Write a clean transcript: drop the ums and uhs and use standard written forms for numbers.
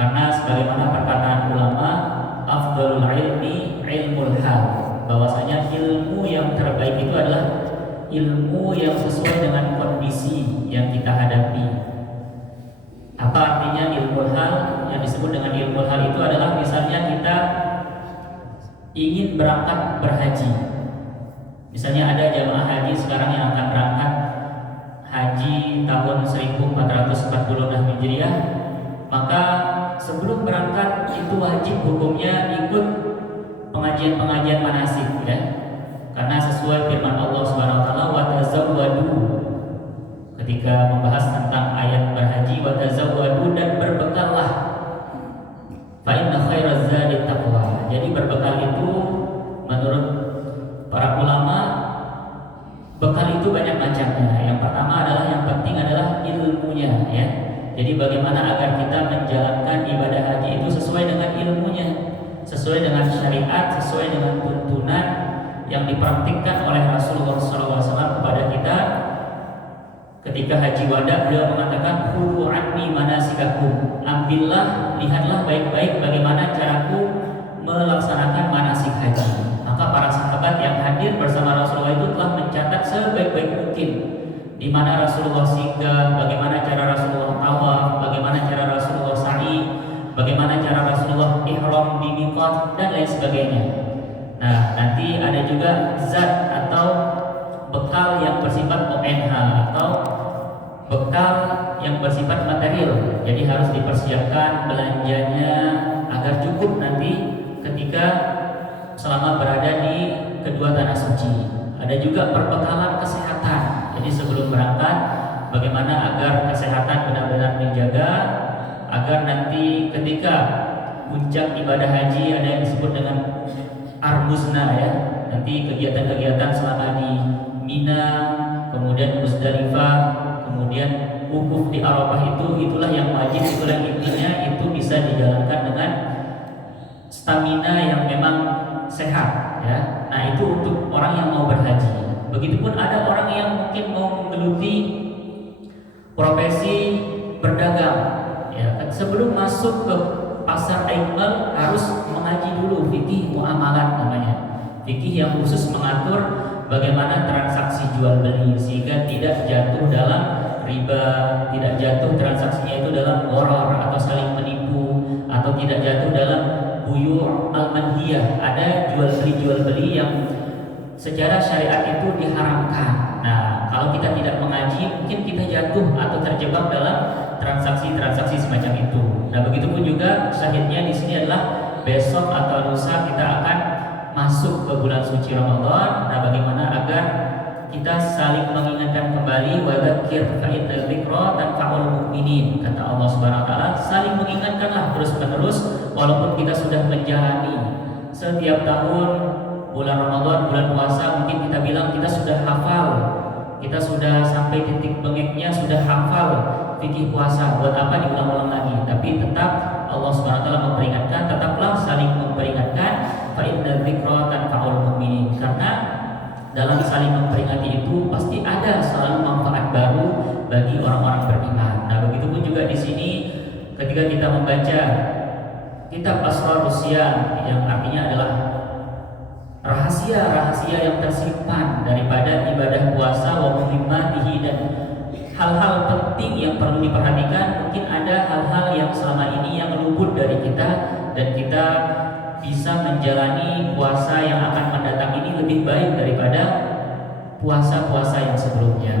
Karena sebagaimana perkataan ulama, afdhalul ilmi ilmul hal, bahwasanya ilmu yang terbaik itu adalah ilmu yang sesuai dengan kondisi yang kita hadapi. Apa artinya ilmu hal? Yang disebut dengan ilmu hal itu adalah misalnya kita ingin berangkat berhaji. Misalnya ada jamaah haji sekarang yang akan berangkat haji tahun 1446 Hijriah, maka sebelum berangkat itu wajib hukumnya ikut pengajian-pengajian manasik, ya. Karena sesuai firman Allah Subhanahu wa taala, wa tazawwadu, ketika membahas tentang ayat berhaji, wa tazawwadu, dan berbekallah. Fa inna khairaz zadi taqwa. Jadi berbekal itu menurut para ulama, bekal itu banyak macamnya. Yang pertama adalah, yang penting adalah ilmunya, ya. Jadi bagaimana agar kita menjalankan ibadah haji itu sesuai dengan ilmunya, sesuai dengan syariat, sesuai dengan tuntunan yang dipraktikkan oleh Rasulullah SAW kepada kita. Ketika haji wada, beliau mengatakan, khudhu anni manasikakum, ambillah, lihatlah baik-baik bagaimana caraku melaksanakan manasik haji. Maka para sahabat yang hadir bersama Rasulullah itu telah mencatat sebaik-baik mungkin di mana Rasulullah singgah, bagaimana cara Rasulullah tawaf, bagaimana cara Rasulullah sa'i, bagaimana cara Rasulullah ihram di miqat, dan lain sebagainya. Nah, nanti ada juga zat atau bekal yang bersifat ONH atau bekal yang bersifat material. Jadi harus dipersiapkan belanjanya agar cukup nanti ketika selama berada di kedua tanah suci. Ada juga perbekalan kesehatan. Jadi sebelum berangkat, bagaimana agar kesehatan benar-benar dijaga, agar nanti ketika puncak ibadah haji ada yang disebut dengan Armusna, ya. Nanti kegiatan-kegiatan selama di Mina, kemudian Musdalifah, kemudian wukuf di Arafah itulah yang wajib, itulah intinya, itu bisa dijalankan dengan stamina yang memang sehat, ya. Nah, itu untuk orang yang mau berhaji. Begitupun ada orang yang mungkin mau menggeluti profesi berdagang, ya. Sebelum masuk ke pasar Aimal harus mengaji dulu fikih muamalat namanya. Fikih yang khusus mengatur bagaimana transaksi jual beli sehingga tidak jatuh dalam riba, tidak jatuh transaksinya itu dalam gharar atau saling menipu, atau tidak jatuh dalam buyu' al-manhiyah. Ada jual beli yang secara syariat itu diharamkan. Nah, kalau kita tidak mengaji, mungkin kita jatuh atau terjebak dalam transaksi-transaksi semacam itu. Nah, begitupun juga syahidnya di sini adalah besok atau lusa kita akan masuk ke bulan suci Ramadan. Nah, bagaimana agar kita saling mengingatkan kembali, wa dzakir fa innal dzikra tanfa'ul mu'minin, kata Allah Subhanahu wa taala. Saling mengingatkanlah terus-menerus walaupun kita sudah menjalani setiap tahun bulan Ramadan, bulan puasa, mungkin kita bilang kita sudah hafal, kita sudah sampai titik bengeknya, sudah hafal fikih puasa, buat apa diulang-ulang lagi? Tapi tetap Allah Subhanahu wa taala memperingatkan, tetaplah saling memperingatkan, fa innal dzikra tanfa'ul mu'minin, karena dalam saling memperingati itu pasti ada selalu manfaat baru bagi orang-orang beriman. Nah, begitupun juga di sini ketika kita membaca kitab Asrarus Siyam, yang artinya adalah rahasia-rahasia yang tersimpan daripada ibadah puasa, wa muhimmatihi, dan hal-hal penting yang perlu diperhatikan. Mungkin ada hal-hal yang selama ini yang luput dari kita, dan kita bisa menjalani puasa yang akan mendatang ini lebih baik daripada puasa-puasa yang sebelumnya.